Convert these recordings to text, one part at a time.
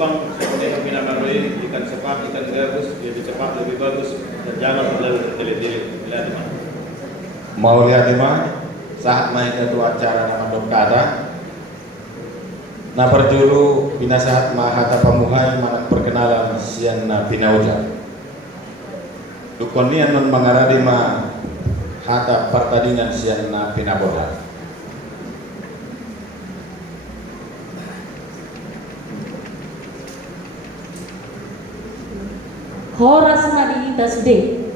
kupang seperti yang pinamarui ikan sepak, ikan gabus, lebih cepat, lebih bagus, dan jangan terlalu bertele-tele. Lihat teman. Mau lihat teman, saat main itu acara nama dokara. Nah perjuru binasahat mahata pamuhai manak perkenalan sian na pinauja. Dukonian non mangaradi ma hata pertandingan sian na pinaborha. Horas na dihita sude.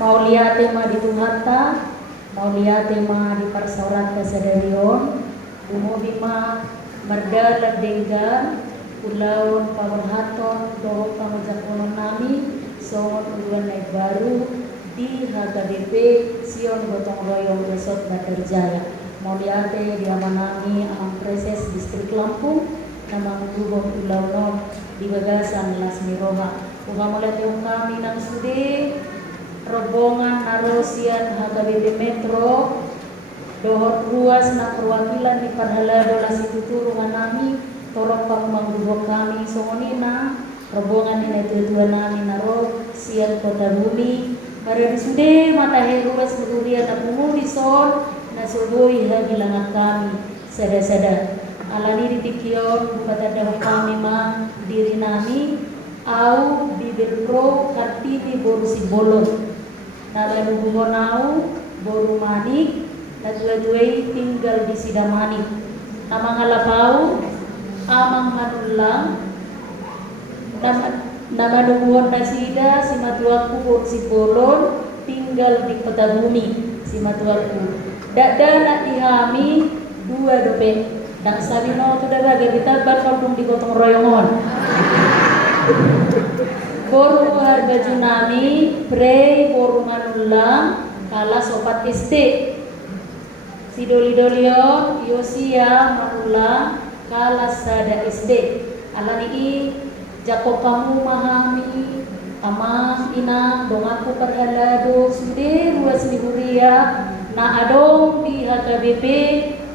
Mau lihat tema di Tuhata, mau lihat tema di Parsaurat Kasadarion, umumima merdala denggan, Pulau Pawarhaton, dohok pamajakonon nami, songon uluan naik baru di HKBP Sion Gotong Royong Resort Batarjaya. Mau lihat di amanami Amang Preses Distrik Lampung, nama Gubong Ulau Non di Bagasan Lasmi Roha. Mulai kami nang sude rombongan narosian HKBP Metro dohot ruas na perwakilan di Parhalado Lasitu turungan nami torong pangmanggubok kami songonina rombongan ini tujuan nami naro sian Kota Bumi pada sude matahari ruas berurian na pumuli son na subui bilangan kami sada-sada alani ditikyon bupati dahok kami mang diri nami au bibir pro kartini boru simbolon nalalu buhonau boru manik nadua-duai tinggal di Sidamani nama ngalapau amang manulang nama nubuhon nasida si matuaku boru simbolon tinggal di Kota Bumi si matuaku dadana ihami dua dope dan sabino tu daga gebitar barkaldung di gotong royongon boru harga junami pre boru manulang kala sopat SD si doli-dolion Yosia manulang kala sada SD alani jako kamu mahami amang ina dong aku perhalado sude ruas liburia na adong di HKBP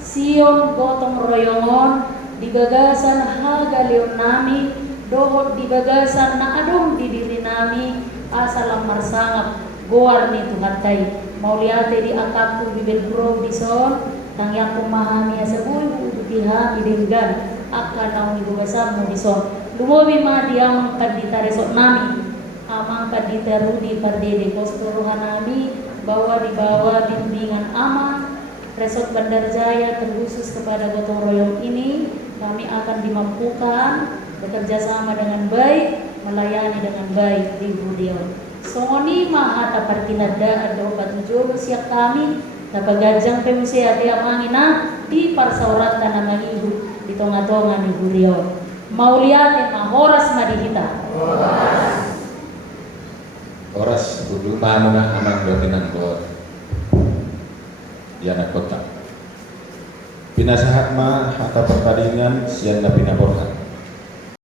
Sion Gotong Royongon di Bagasan Hagalion nami dohot di Bagasan na adong di diri nami asalam marsangap goar ni Tuhantai mau liate di akapku bibir bro bison tang yang pemahami asabuy butiha idinggan akan naung ibu basamu bison lumobi ma diamang kadita resok nami amang kadita rudi pardede kostoruhan nami bahwa di bawah bimbingan aman Resort Bandar Jaya terkhusus kepada gotong royong ini kami akan dimampukan bekerja sama dengan baik, melayani dengan baik di Budion. Songoni mahata partinada ada obat juru siap kami dapat gajang pemusia dia mangina di Parsaurat tanah ibu di tonga-tonga di Budion. Mau lihat horas madihita. Horas kudu manuna amang dominan god. Yana kota. Pinasahat ma hata pertandingan sian na pinaborhan.